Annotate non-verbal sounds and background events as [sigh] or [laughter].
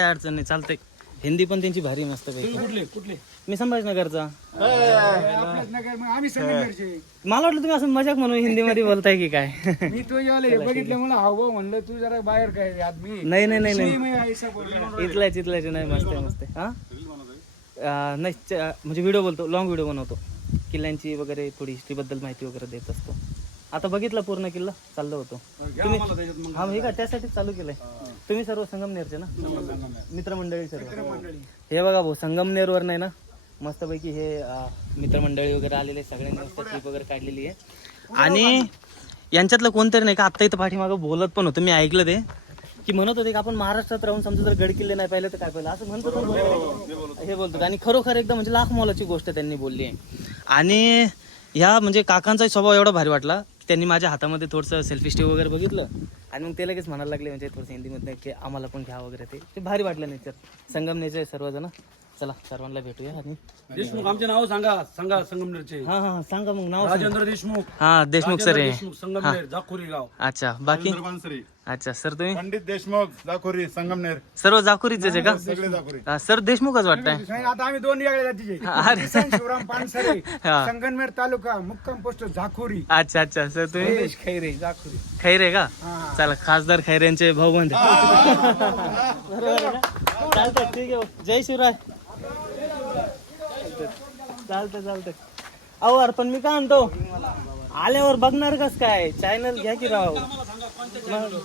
काय अडचण नाही चालतंय. हिंदी पण त्यांची भारी मस्त कुठले? कुठले? मी संभाजीनगरचा. आपल्याच नगर मग आम्ही संगमनेरचे मला वाटलं तुम्ही असं मजाक म्हणून हिंदीमध्ये बोलताय की काय. मी तो हे बघितलं मला म्हणलं तू जरा बाहेर काय नाही नाही नाही नाही. मी बोलला इथलाच इथलाच नाही मस्त आहे मस्त आहे. हा? नाही म्हणजे व्हिडिओ बोलतो लॉंग व्हिडिओ बनवतो. किल्ल्यांची वगैरे थोडी हिस्ट्री बद्दल माहिती वगैरे देत असतो. आता बघितला पूर्ण किल्ला चाललो होतो. तुम्ही हा हे का त्यासाठीच चालू केलंय? तुम्ही सर्व संगमनेरचे ना? मित्रमंडळी सर्व. हे बघा भाऊ संगमनेरवर नाही ना? मस्तपैकी हे अं, मित्रमंडळी वगैरे आलेले सगळ्यांनी मस्त ट्रिप वगैरे काढलेली आहे. आणि यांच्यातलं कोणतरी नाही का आत्ता इथं पाठीमागं बोलत पण होतं मी ऐकलं ते. की म्हणत होते की आपण महाराष्ट्रात राहून समजा जर गड किल्ले नाही पाहिले तर काय पाहिलं? असं म्हणत होतं. हे बोलतो आणि खरोखर एकदम म्हणजे लाख मोलाची गोष्ट त्यांनी बोलली आहे. आणि ह्या म्हणजे काकांचा स्वभाव एवढा भारी वाटला. त्यांनी माझ्या हातामध्ये थोडंसं सेल्फी स्टिक वगैरे बघितलं. आणि मग ते लगेच म्हणायला लागले म्हणजे थोडंसं हिंदीमध्ये की आम्हाला पण घ्या वगैरे ते. ते भारी वाटलं नेचर. संगमनेरचे सर्वजण. चला सर्वांना भेटूया. आणि देशमुख आमचे नाव सांगा. सांगा संगमनेरचे. हा हा हा, सांगा मग नाव सांगा. राजेंद्र देशमुख. हा देशमुख सर राजेंद्र आहे देशमुख संगमनेर जाखोरी गाव. अच्छा बाकी? पानसरे अच्छा सर तुम्ही? पंडित देशमुख जाखोरी संगमनेर. सर्व जाकुरीच आहे का? सगळे जाखोरी. हा, सर देशमुखच वाटतंय. नाही आता आम्ही दोन वेगळ्या जातीचे. [laughs] अरे. किसन शिवराम पानसरे हा. संगमनेर तालुका मुक्काम पोस्ट झाकुरी अच्छा अच्छा सर तुम्ही? देश खैरे झाकुरी खैरे का? हा. चला खासदार खैरेंचे भाऊ बंद [laughs] चालतं ठीक आहे. जय शिवराय. चालतं चालतं अहो अरे पण मी काय म्हणतो? आल्यावर बघणार कस काय? चॅनल घ्या की राव. मग-